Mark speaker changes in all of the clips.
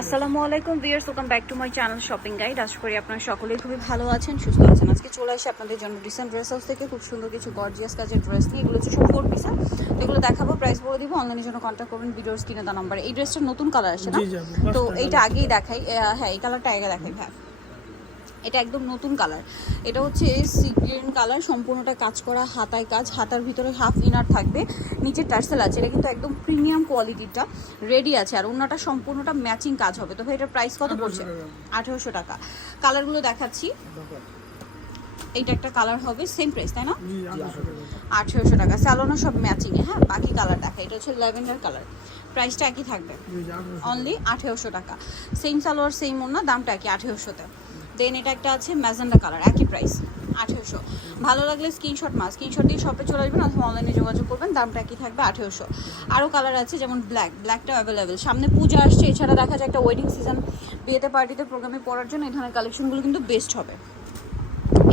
Speaker 1: আসসালামু আলাইকুম viewers welcome back to my channel shopping guide আশা করি আপনারা সকলেই খুবই ভালো আছেন সুস্থ আছেন। আজকে চলে আসি আপনাদের জন্য ডিসেন্ট ড্রেস হাউস থেকে। খুব সুন্দর কিছু গর্জিয়াস কাজের ড্রেস নিয়ে। এগুলো হচ্ছে সব ফোর পিস তো এগুলো দেখাবো প্রাইস বলে দিব। অনলাইনের জন্য কন্ট্যাক্ট করবেন ভিডিওর স্ক্রিনে দেওয়া নাম্বার এই ড্রেসটা নতুন কালার আসে না? তো
Speaker 2: এটা
Speaker 1: এইটা আগেই দেখাই। হ্যাঁ এই কালারটা আগে দেখাই হ্যাঁ। এটা একদম নতুন কালার। এটা হচ্ছে সি গ্রিন কালার সম্পূর্ণটা কাজ করা হাতায় কাজ হাতার ভিতরে হাফ ইনার থাকবে নিচে টার্সেল আছে এটা কিন্তু একদম প্রিমিয়াম কোয়ালিটিটা রেডি আছে আর অন্যটা সম্পূর্ণটা ম্যাচিং কাজ হবে। তো ভাই এটার প্রাইস কত পড়ছে? আঠেরোশো টাকা। কালারগুলো দেখাচ্ছি। এইটা একটা কালার হবে সেম প্রাইস তাই না?
Speaker 2: আঠারোশো টাকা।
Speaker 1: স্যালোনা সব ম্যাচিংয়ে হ্যাঁ? বাকি কালার দেখা। এটা হচ্ছে ল্যাভেন্ডার কালার প্রাইসটা একই থাকবে। অনলি আঠেরোশো টাকা। সেম সালোয়ার সেম ওনা দামটা একই আঠেরোশোতে। দেন এটা একটা আছে ম্যাজেন্ডা কালার একই প্রাইস আঠেরোশো। ভালো লাগলে স্ক্রিনশট মাস স্ক্রিনশট দিয়ে শপে চলে আসবেন অথবা অনলাইনে যোগাযোগ করবেন দামটা একই থাকবে আঠেরোশো। আরও কালার আছে যেমন ব্ল্যাক ব্ল্যাকটা অ্যাভেলেবেল সামনে পূজা আসছে এছাড়া দেখা যায় একটা ওয়েডিং সিজন বিয়েতে পার্টিতে প্রোগ্রামে পড়ার জন্য এই ধরনের কালেকশনগুলো কিন্তু বেস্ট হবে।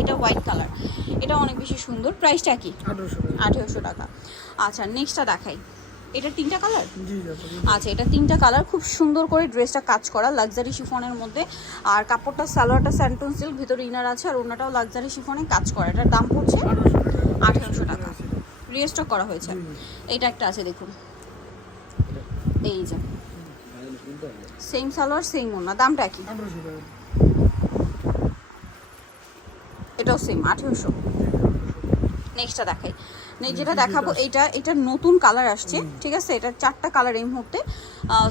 Speaker 1: এটা হোয়াইট কালার এটা অনেক বেশি সুন্দর প্রাইসটা কি
Speaker 2: আঠেরোশো টাকা।
Speaker 1: আচ্ছা নেক্সটটা দেখাই। এটা তিনটা কালার। আচ্ছা এটা তিনটা কালার খুব সুন্দর করে ড্রেসটা কাজ করা লাক্সারি শিফনের মধ্যে। আর কাপড়টা সালোয়ারটা স্যান্টন সিল্ক ভিতরে ইনার আছে আর ওনাটাও লাক্সারি শিফনে কাজ করা। এটার দাম পড়ছে
Speaker 2: আঠারোশো টাকা।
Speaker 1: 1800 রিস্টক করা হয়েছে। এইটা একটা আছে দেখুন। এই যে। সেম সালোয়ার সেম ওনা দামটা কি? এটাও সেম আঠেরোশো। নেক্সটটা দেখাই। নেক্সট যেটা দেখাবো এটা এটা নতুন কালার আসছে ঠিক আছে? এটা চারটা কালার এই মুহূর্তে।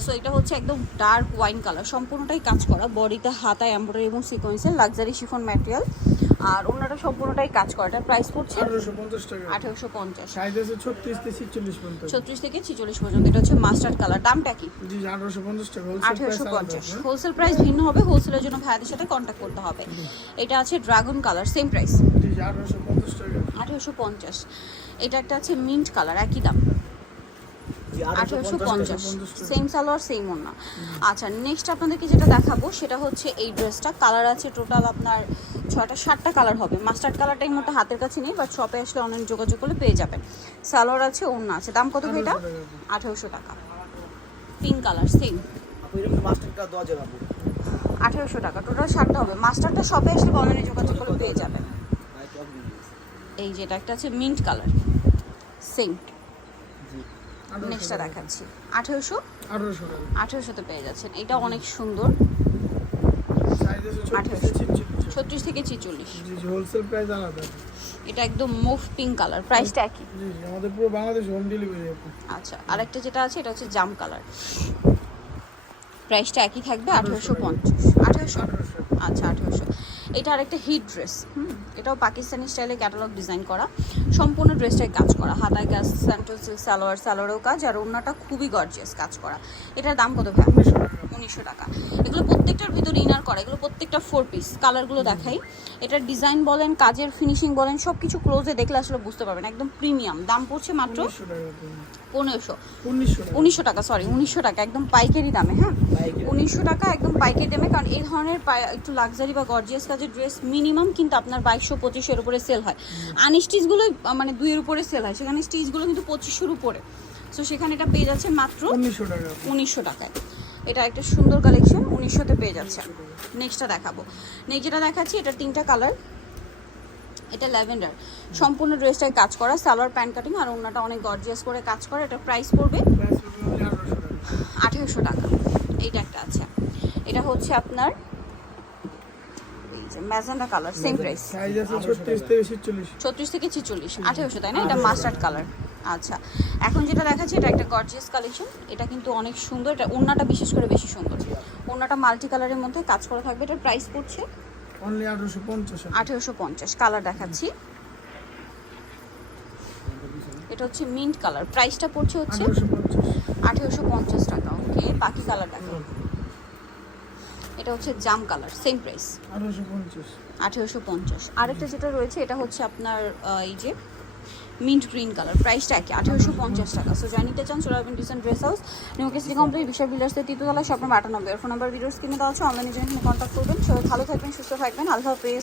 Speaker 1: সো এটা হচ্ছে একদম ডার্ক ওয়াইন কালার সম্পূর্ণটাই কাজ করা বডিতে হাতায় এম্ব্রয়ডারি এবং সিকোয়েন্সের লাক্সারি শিফন ম্যাটেরিয়াল আর ওনাটা সম্পূর্ণটাই কাজ করা। এটা প্রাইস পড়ছে
Speaker 2: আঠারোশো পঞ্চাশ টাকা।
Speaker 1: আঠেরোশো পঞ্চাশ।
Speaker 2: সাইজ আছে ছত্রিশ থেকে ছিচল্লিশ পর্যন্ত।
Speaker 1: এটা হচ্ছে মাস্টার্ড কালার দামটা কি?
Speaker 2: আঠারোশো পঞ্চাশ টাকা। হোলসেল প্রাইস
Speaker 1: পঞ্চাশ। হোলসেল প্রাইস ভিন্ন হবে। হোলসেলের জন্য ভাইয়াদের সাথে কন্ট্যাক্ট করতে হবে। এটা আছে ড্রাগন কালার সেম প্রাইস
Speaker 2: আঠেরোশো পঞ্চাশ
Speaker 1: এটা একটা আছে মিন্ট কালার একই দাম। আঠেরোশো পঞ্চাশ সেম সালোয়ার সেম ওনা আচ্ছা নেক্সট আপনাদেরকে যেটা দেখাবো সেটা হচ্ছে এই ড্রেসটা কালার আছে টোটাল আপনার ছটা সাতটা কালার হবে। মাস্টার্ড কালারটা এই মতো হাতের কাছে নেই বাট শপে আসলে অনলাইন যোগাযোগ করলে পেয়ে যাবেন। সালোয়ার আছে ওনা আছে। দাম কত এটা আঠেরোশো টাকা। পিঙ্ক কালার সেম আঠেরোশো টাকা। টোটাল সাতটা হবে। মাস্টারটা শপে আসলে অনলাইনে যোগাযোগ করলে পেয়ে যাবেন। এই যেটা একটা আছে মিন্ট কালার সেম নেক্সটটা দেখাচ্ছি। আঠেরোশো?
Speaker 2: আঠারোশো
Speaker 1: আঠেরোশোতে পেয়ে যাচ্ছেন। এটা অনেক সুন্দর।
Speaker 2: আছে ছত্রিশ থেকে ছিচল্লিশ। হোলসেল প্রাইস আলাদা।
Speaker 1: এটা একদম মুভ পিঙ্ক কালার প্রাইসটা একই।
Speaker 2: আমাদের পুরো বাংলাদেশ হোম ডেলিভারি
Speaker 1: আচ্ছা আরেকটা যেটা আছে এটা হচ্ছে জাম কালার প্রাইসটা একই থাকবে আঠেরোশো পঞ্চাশ। আঠেরোশো? আচ্ছা আঠেরোশো। এটা আরেকটা হিট ড্রেস হুম? এটাও পাকিস্তানি স্টাইলে ক্যাটালগ ডিজাইন করা। সম্পূর্ণ ড্রেসটাই কাজ করা। হাতায় কাজ সেন্ট্রাল সিল্ক সালোয়ার সালোয়ারেও কাজ আর ওনাটা খুবই গর্জিয়াস কাজ করা। এটার দাম কত ভাই?
Speaker 2: উনিশশো টাকা।
Speaker 1: এগুলো প্রত্যেকটার ভিতরে ইনার করা এগুলো প্রত্যেকটা ফোর পিস কালারগুলো দেখাই। এটার ডিজাইন বলেন কাজের ফিনিশিং বলেন সব কিছু ক্লোজে দেখলে আসলে বুঝতে পারবেন একদম প্রিমিয়াম দাম পড়ছে মাত্র পনেরোশো।
Speaker 2: উনিশশো টাকা।
Speaker 1: সরি উনিশশো টাকা একদম পাইকারি দামে হ্যাঁ? উনিশশো টাকা একদম পাইকারি দামে কারণ এই ধরনের একটু লাক্সারি বা গর্জিয়াস কাজের ড্রেস মিনিমাম কিন্তু আপনার বাইশশো পঁচিশের উপরে সেল হয়। আনস্টিচগুলো মানে দুইয়ের উপরে সেল হয়। সেখানে স্টিচগুলো কিন্তু পঁচিশশোর উপরে। সো সেখানে এটা পেয়ে যাচ্ছে মাত্র
Speaker 2: উনিশশো টাকা।
Speaker 1: উনিশশো টাকায়। এটা একটা সুন্দর কালেকশন উনিশশোতে পেয়ে যাচ্ছে। নেক্সটটা দেখাবো। নেক্সট যেটা দেখাচ্ছি এটা তিনটা কালার এটা ল্যাভেন্ডার। সম্পূর্ণ ড্রেসটাই কাজ করা সালোয়ার প্যান্ট কাটিং আর ওনাটা অনেক গর্জিয়াস করে কাজ করা। এটা প্রাইস পড়বে
Speaker 2: আঠারোশো টাকা।
Speaker 1: এইটা একটা আছে। এটা হচ্ছে আপনার ম্যাজেন্ডা কালার সেম প্রাইস
Speaker 2: ছত্রিশ থেকে ছিচল্লিশ
Speaker 1: আঠেরোশো তাই না? এটা মাস্টার্ড কালার আচ্ছা এখন যেটা দেখাচ্ছি এটা একটা গর্জিয়াস কালেকশন এটা কিন্তু অনেক সুন্দর এটা ওড়নাটা বিশেষ করে বেশি সুন্দর। ওড়নাটা মাল্টি কালারের মধ্যে কাজ করা থাকবে এটার প্রাইস পড়ছে
Speaker 2: অনলি আঠারোশো পঞ্চাশ
Speaker 1: আঠেরোশো পঞ্চাশ কালার দেখাচ্ছি। এটা হচ্ছে মিন্ট কালার প্রাইসটা পড়ছে হচ্ছে
Speaker 2: আঠারোশো পঞ্চাশ।
Speaker 1: আঠেরোশো পঞ্চাশ টাকা ওকে বাকি কালার দেখো এটা হচ্ছে জাম কালার সেম প্রাইস
Speaker 2: আঠারোশো পঞ্চাশ।
Speaker 1: আঠেরোশো পঞ্চাশ। আরেকটা যেটা রয়েছে এটা হচ্ছে আপনার এই যে মিন্ট গ্রিন কালার প্রাইসটা একই আঠারোশো পঞ্চাশ টাকা। সো যাই নিতে চান চলে ডিসেন্ট ড্রেস হাউস নিউকে সিটি কমপ্লিট বিশাল সব তৃতীয়তলা আট আটানব্বই ফোন নাম্বার ভিডিওস কিনে দেওয়া আছে অনলাইনে জন্য কন্ট্যাক্ট করবেন। সবাই ভালো থাকবেন, সুস্থ থাকবেন। আল্লাহ